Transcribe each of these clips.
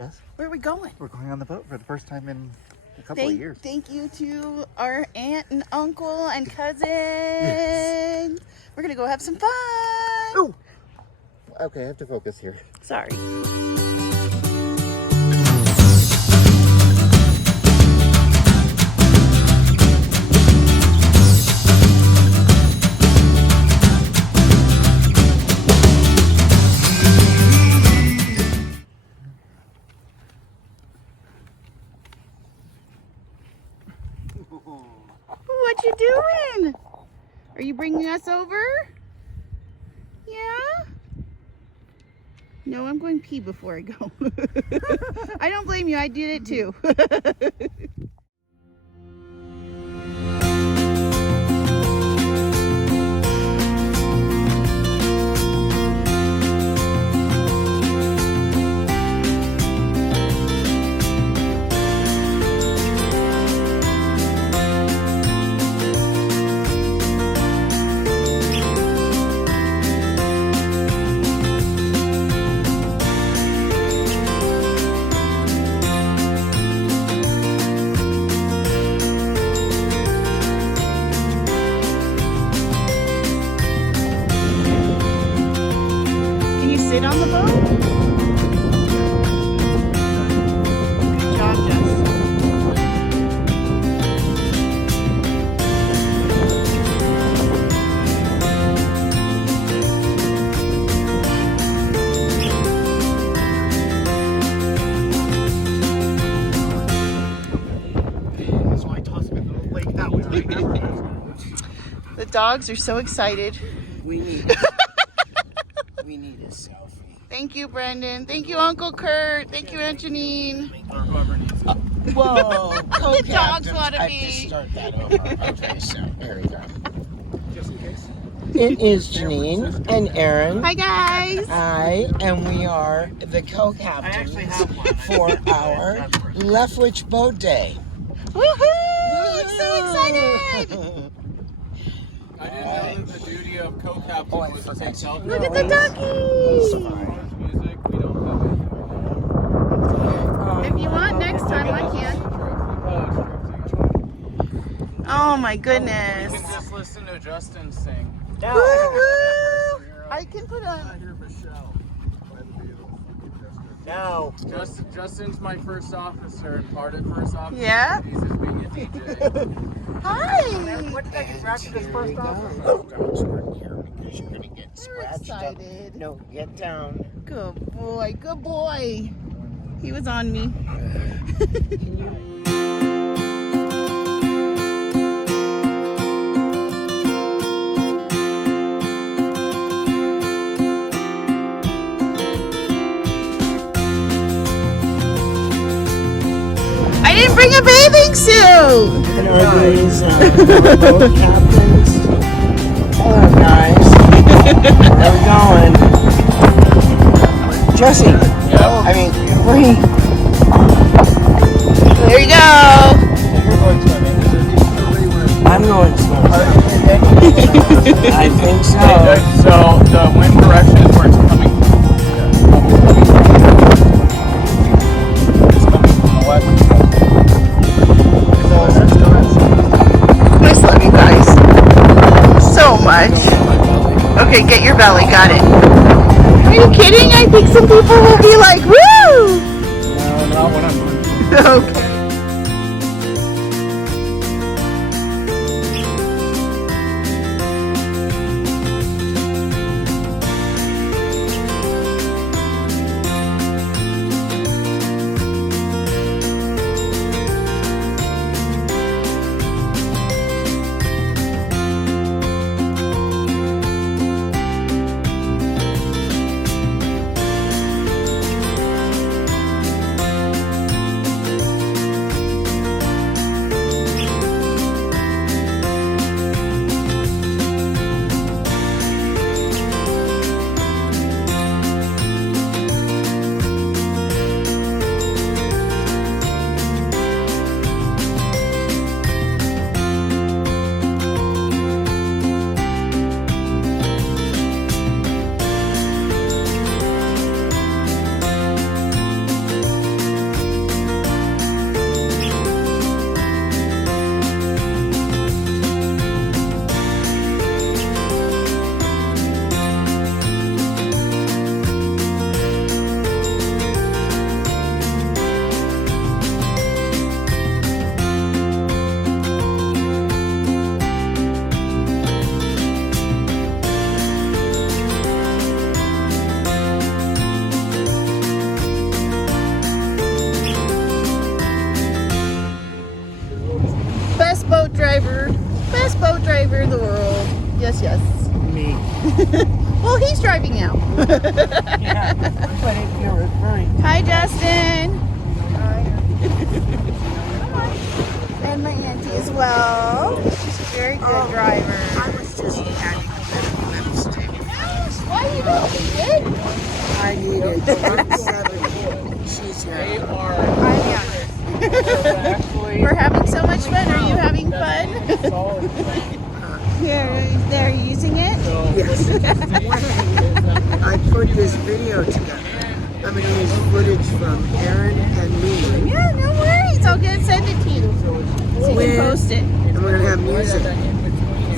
Yes. Where are we going? We're going on the boat for the first time in a couple of years. Thank you to our aunt and uncle and cousins. Yes. We're gonna go have some fun. Oh! Okay, I have to focus here. Sorry. What you doing? Are you bringing us over? Yeah? No, I'm going pee before I go. I don't blame you. I did it too. Can you sit on the boat? Good job, Jess. That's why I tossed him in the lake that way. The dogs are so excited. We need a selfie. Thank you, Brendan. Thank you, Uncle Kurt. Thank you, Aunt Janine. Whoa, The dogs want to I have to be. start that over. Okay, so here we go. It is Janine and Aaron. Hi, guys. Hi, and we are the co-captains for our Lethbridge Boat Day. Woohoo! So excited. I didn't know that the duty of co-captain was to take selfies. Look at the duckies. Music, we don't have If you want next time, I can. Oh my You goodness. can just listen to Justin sing. Woo-hoo. I can put on. No. Justin's my first officer and part of first officer. Yeah? He's just being a DJ. Hi. What did I get wrapped in this first officer? Don't start here because you're gonna get We're scratched up. excited. No, get down. Good boy. Good boy. He was on me. I didn't bring a bathing suit. And are these boat captains? Hello, guys. Where we going? Jesse. I mean, Bree. There you go. I'm going swimming. I think so. So the wind direction is where it's coming from. It's coming from the west. I just love you guys so much. Okay, get your belly. Got it. Are you kidding? I think some people will be like, woo! No, not when I'm Okay. Yes, yes. Me. Well, he's driving now. Yeah. But if you're referring Hi, Justin. And my auntie as well. She's a very good driver. I was just adding a bit of lipstick. Why are you doing it? I need it. I'm 70. She's They young. are I'm young. actually We're having so much fun. Are you having fun? solid plan. They're using it? Yes. I put this video together. I'm going to use footage from Aaron and me. Yeah, no worries. I'll send it to you so you can post it. And we're going to have music.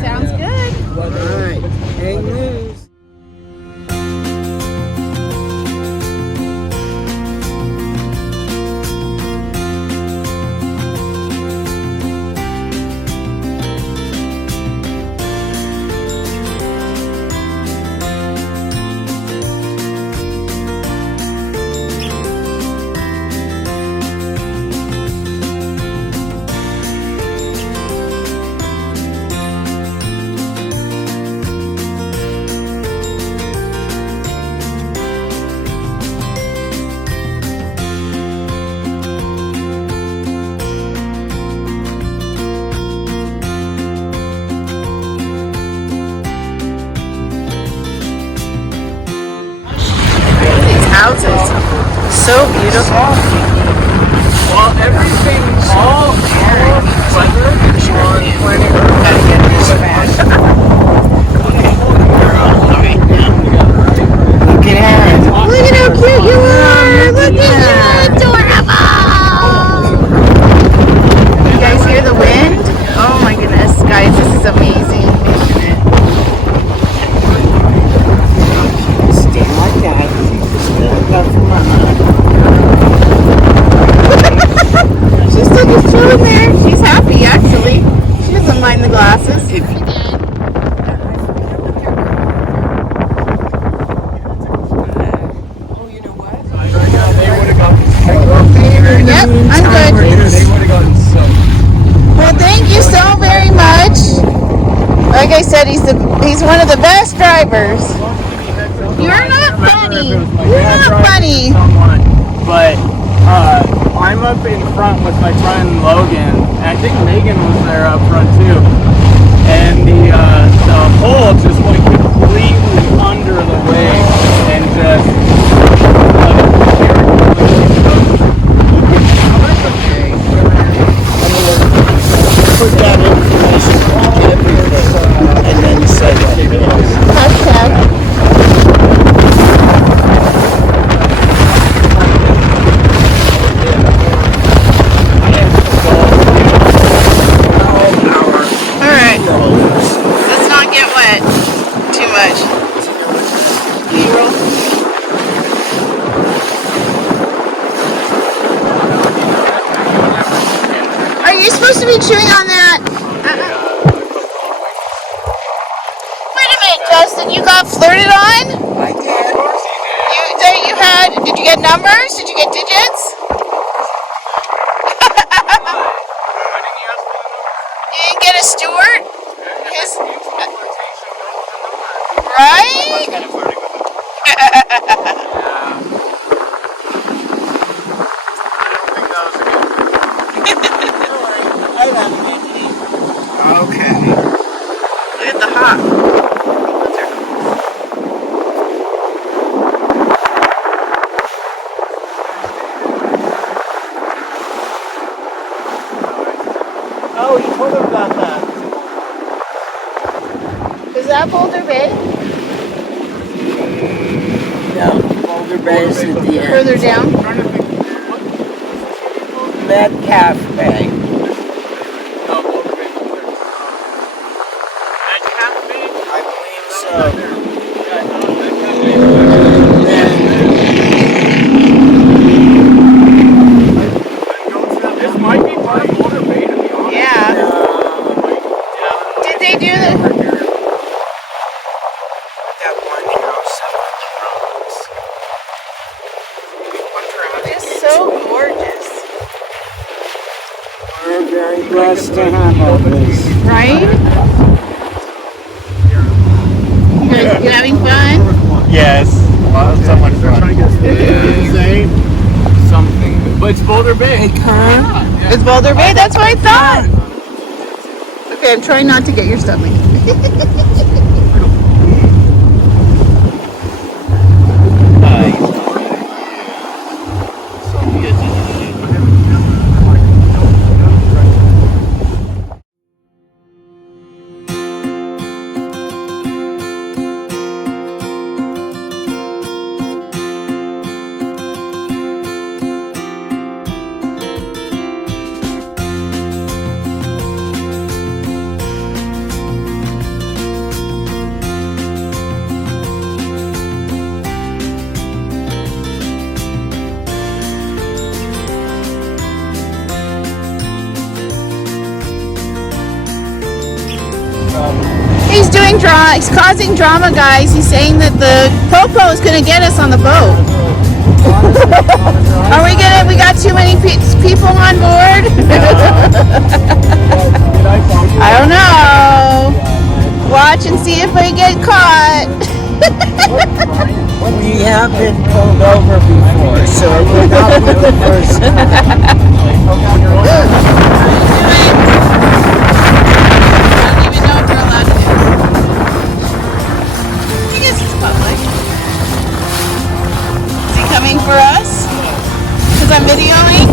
Sounds good. All right. Hang loose. Houses. So beautiful. Well, everything, all weather on planet Earth Gotta get this fast. Look at Aaron. Look at how cute you are! Look at you! Adorable! You guys hear the wind? Oh my goodness, guys, this is amazing. Stay like that. She's still just chilling there. She's happy, actually. She doesn't mind the glasses. Yep, I'm good. they would have gotten soaked. Well, thank you so very much. Like I said, he's one of the best drivers. You're not funny. You're not funny. But I'm up in front with my friend Logan, and I think Megan was there up front too. And the hole just went completely under the wing and just Put that information on everything and then say what it is. Hashtag. Alright. Let's not get wet too much. Are you supposed to be chewing on that? Wait a minute, Justin. You got flirted on? I did. Did you get numbers? Did you get digits? You didn't get a Stewart? Right? Okay. Look at the hop. Oh, you told her about that. Is that Boulder Bay? No, Boulder Bay is at the end. Further down? Metcalf Bay. I believe so. This might be part of Boulder Bay, to be honest. Yeah. Did they do the... That one house up on the rocks. It's so gorgeous. We're very blessed to have all this. Right? You having fun? Yes. Wow, so much fun. Something, but it's Boulder Bay. It's Boulder Bay. That's what I thought. Okay, I'm trying not to get your stomach. He's doing drama. He's causing drama, guys. He's saying that the popo is going to get us on the boat. Are we gonna? We got too many people on board. I don't know. Watch and see if we get caught. We have been pulled over before, so it will not be the first time. For us? Because I'm videoing?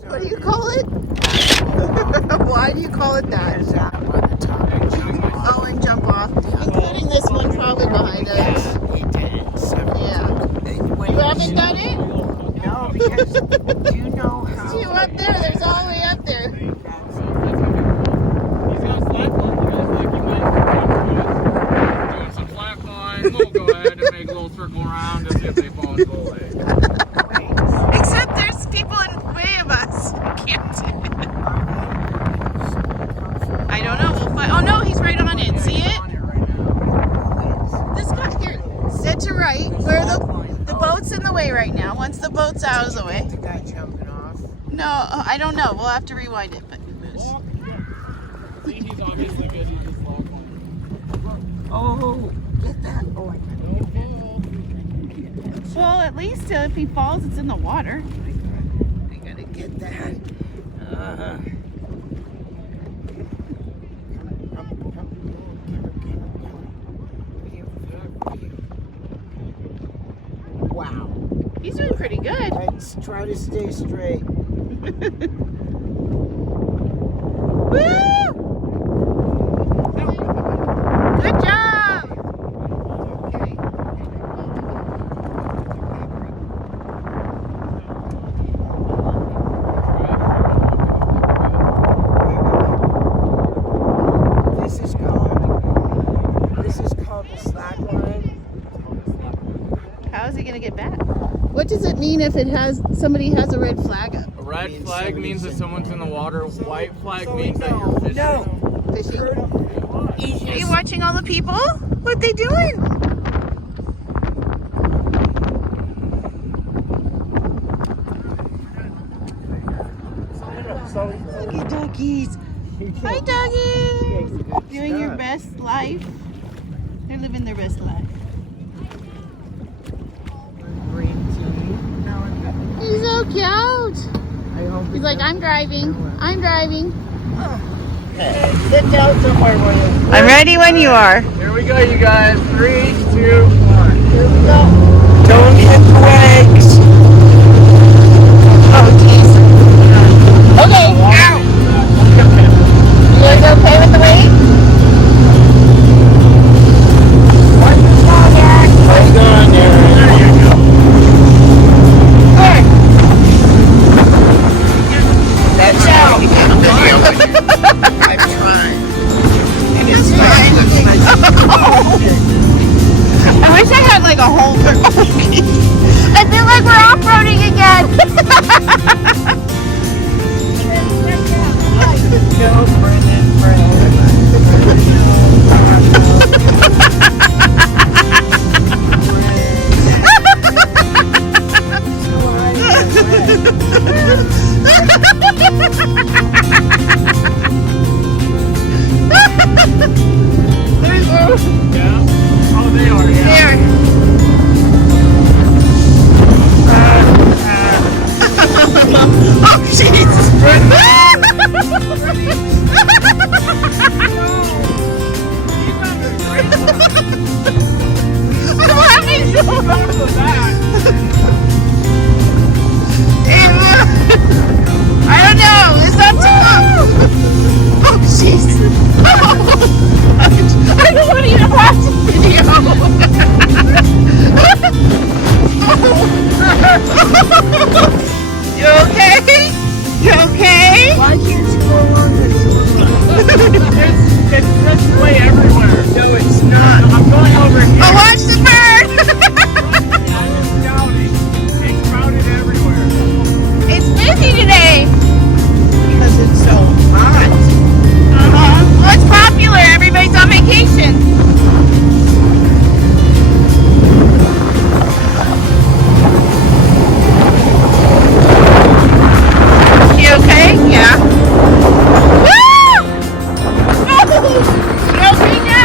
What do you call it? Why do you call it that? Oh, and jump off. Including this one probably behind us. He did it several times. You haven't done it? No, because you know how. See you up there? There's all the way up there. He's got slack line. Like you might doing some slack line. We'll go ahead and make a little circle around to see if they fall into the lake. Except there's people in the way of us. Can't do it. I don't know. We'll find. Oh no, he's right on it. See it? This guy here. Sit to right. Where the boat's in the way right now. Once the boat's out of the way. The guy jumping off. No, I don't know. We'll have to rewind it. But See, he's obviously good at his slack line. Oh, get that boy. well, at least if he falls, it's in the water. I gotta get that. Wow. He's doing pretty good. Let's try to stay straight. Woo! Good job. Okay. This is called the slack line. How is he gonna get back? What does it mean if somebody has a red flag up? A red flag means that someone's in the water. White flag means that you're fishing. No. Fishing. Are you watching all the people? What they doing? Look at doggies. Hi, doggy. Doing your best life. They're living their best life. He's so cute. He's like, I'm driving. I'm driving. Sit down somewhere where you. I'm ready when you are. Here we go, you guys. 3, 2, 1. Here we go. Don't hit the legs. Oh, jeez. Okay. Ow. You guys okay with the weight? Hold on, Aaron. There you go. Good. That's out. I'm trying. I wish I had like a holder. I feel like we're off-roading again. Go, Brendan, Yeah. Oh, they are, yeah. There. Oh, jeez. I'm having so I don't know. It's not too long. Oh, jeez. I don't want to even watch the video. You okay? You okay? Why can't you go along this It's this way everywhere. No, it's not. I'm going over here. Oh, watch the bird. I'm just doubting. It's crowded everywhere. It's busy today. Because it's so hot. Well, it's popular. Everybody's on vacation. You okay? Yeah. Woo! No! You okay now?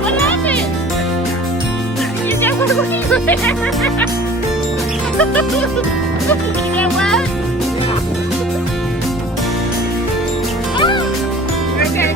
What happened? You guys were looking there. You get wet? Oh, okay.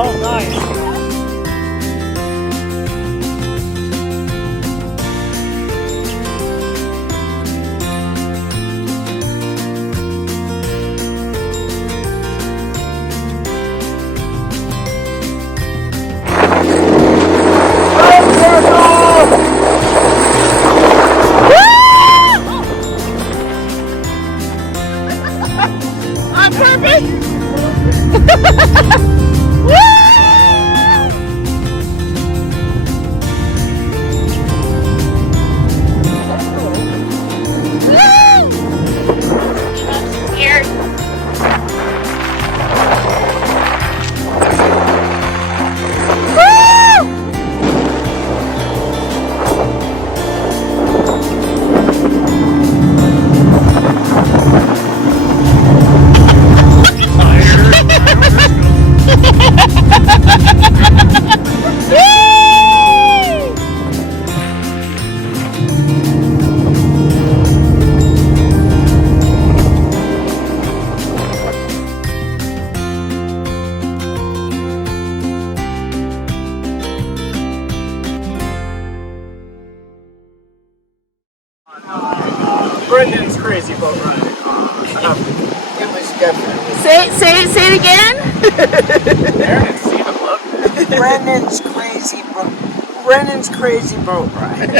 Oh, nice. On purpose? Brendan's crazy boat ride. It was definitely Say it again. Aaron and Steven loved it. Brennan's crazy boat ride.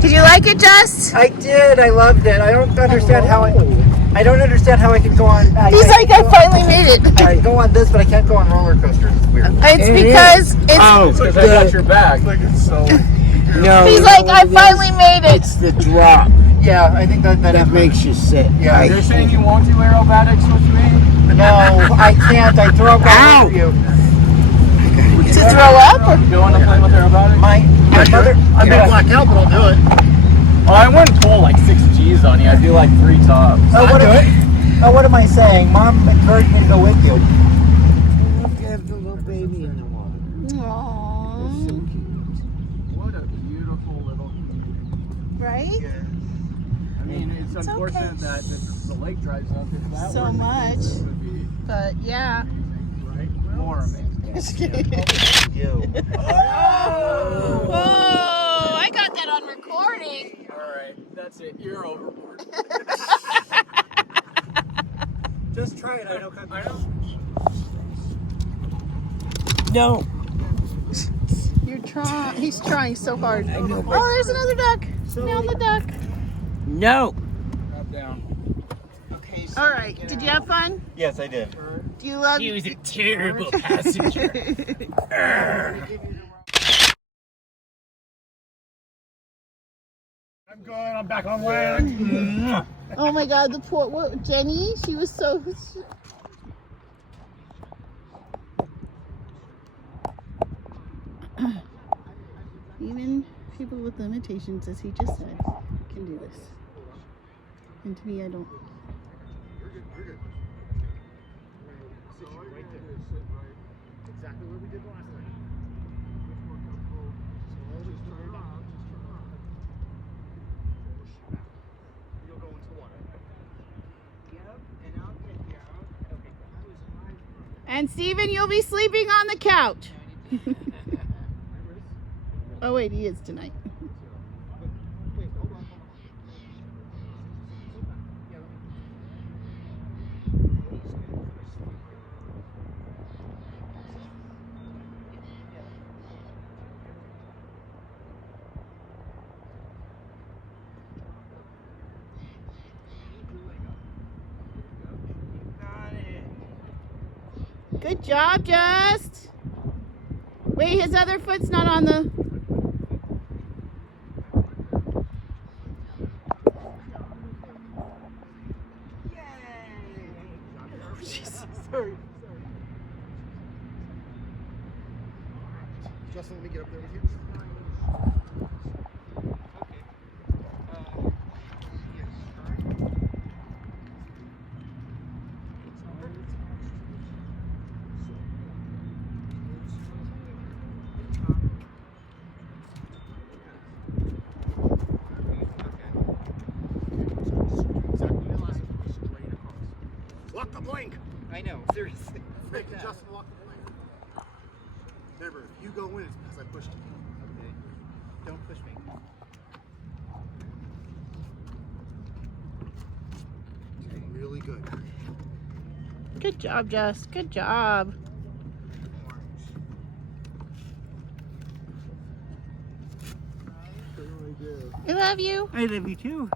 Did you like it, Just? I did. I loved it. I don't understand how I don't understand how I can go on. He's like, I finally made it. I go on this, but I can't go on roller coasters. It's weird. It's because it's. Oh, Because I got your back. So no. He's like, I finally made it. It's the drop yeah, I think that that makes you sick. Yeah. You're saying you won't do aerobatics with me? No, I can't. I throw up all Ow! over you. To throw up? You want to play with aerobatics? My mother. I may black out, but I'll do it. Oh, I wouldn't pull like 6 G's on you. I'd do like 3 tops. What am I saying? Mom encouraged me to go with you. Look at the little baby in the water. Aww. So cute. What a beautiful little. Right? I mean, it's unfortunate okay. that the lake dries up. If that So were the much. case, it would be But yeah. right? More amazing. You. Whoa! I got that on recording. All right, that's it. You're overboard. Just try it. I know. No. You're trying. He's trying so hard. Oh, there's another duck. Now the duck. No. Up, down. Okay. All right. Did you have fun? Yes, I did. Do you love? He was a terrible passenger. I'm good. I'm back on land. Oh my God, the poor Jenny. She was so. Even people with limitations, as he just said, can do this. And to me, I don't. Exactly what we did last night. You'll go into the water. And Steven, you'll be sleeping on the couch. Oh wait, he is tonight. Good job, Just. Wait, his other foot's not on the. Sorry. Justin, let me get up there with you. Lock the blank. I know. Seriously. Make Justin lock the blank. Remember, if you go in, it's because I pushed you. Okay. Don't push me. Really good. Good job, Just. Good job. I love you. I love you too.